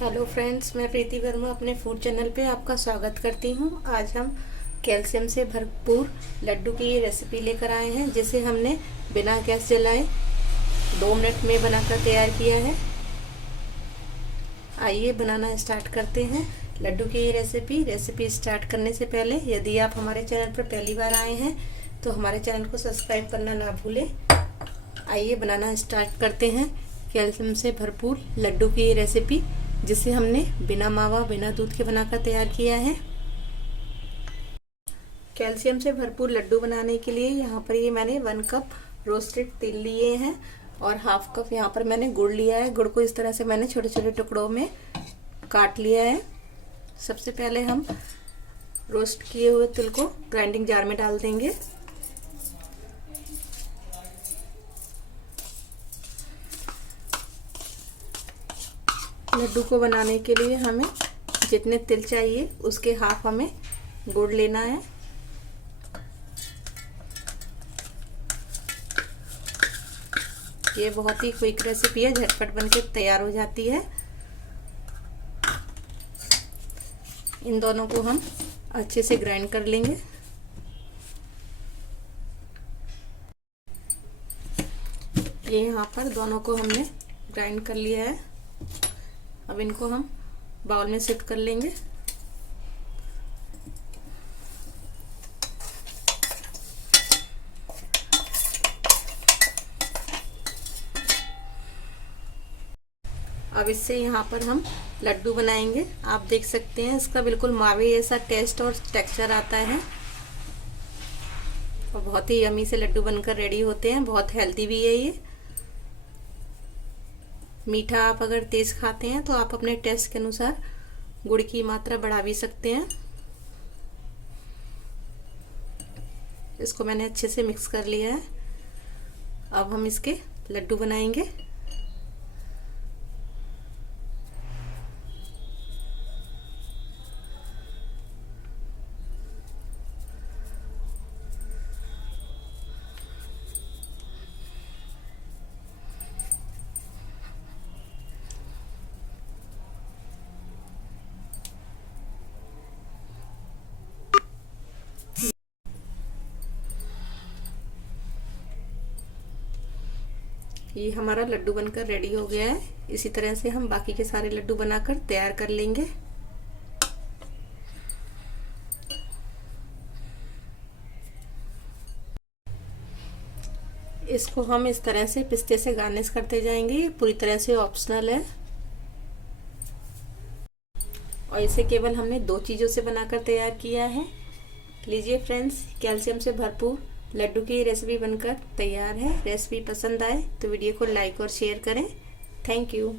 Hello friends, मैं प्रीति वर्मा अपने food channel पे आपका स्वागत करती हूँ। आज हम कैल्शियम से भरपूर लड्डू की ये रेसिपी लेकर आए हैं, जिसे हमने बिना गैस जलाए 2 मिनट में बनाकर तैयार किया है। आइए बनाना स्टार्ट करते हैं लड्डू की ये रेसिपी स्टार्ट करने से पहले यदि आप हमारे चैनल पर पहली बार आए हैं तो हमारे चैनल को सब्सक्राइब करना ना भूलें। आइए बनाना स्टार्ट करते हैं कैल्शियम से भरपूर लड्डू की ये रेसिपी, जिसे हमने बिना मावा बिना दूध के बनाकर तैयार किया है। कैल्शियम से भरपूर लड्डू बनाने के लिए यहाँ पर ये मैंने 1 कप रोस्टेड तिल लिए हैं और हाफ कप यहाँ पर मैंने गुड़ लिया है। गुड़ को इस तरह से मैंने छोटे छोटे टुकड़ों में काट लिया है। सबसे पहले हम रोस्ट किए हुए तिल को ग्राइंडिंग जार में डाल देंगे। लड्डू को बनाने के लिए हमें जितने तिल चाहिए उसके हाफ हमें गुड़ लेना है। ये बहुत ही क्विक रेसिपी है, झटपट बनके तैयार हो जाती है। इन दोनों को हम अच्छे से ग्राइंड कर लेंगे। ये यहाँ पर दोनों को हमने ग्राइंड कर लिया है। अब इनको हम बाउल में शिफ्ट कर लेंगे। अब इससे यहाँ पर हम लड्डू बनाएंगे। आप देख सकते हैं इसका बिल्कुल मावे जैसा टेस्ट और टेक्सचर आता है और बहुत ही यमी से लड्डू बनकर रेडी होते हैं। बहुत हेल्दी भी है ये। मीठा आप अगर तेज खाते हैं तो आप अपने टेस्ट के अनुसार गुड़ की मात्रा बढ़ा भी सकते हैं। इसको मैंने अच्छे से मिक्स कर लिया है। अब हम इसके लड्डू बनाएंगे। ये हमारा लड्डू बनकर रेडी हो गया है। इसी तरह से हम बाकी के सारे लड्डू बनाकर तैयार कर लेंगे। इसको हम इस तरह से पिस्ते से गार्निश करते जाएंगे। ये पूरी तरह से ऑप्शनल है और इसे केवल हमने 2 चीज़ों से बनाकर तैयार किया है। लीजिए फ्रेंड्स, कैल्शियम से भरपूर लड्डू की रेसिपी बनकर तैयार है। रेसिपी पसंद आए तो वीडियो को लाइक और शेयर करें। Thank you.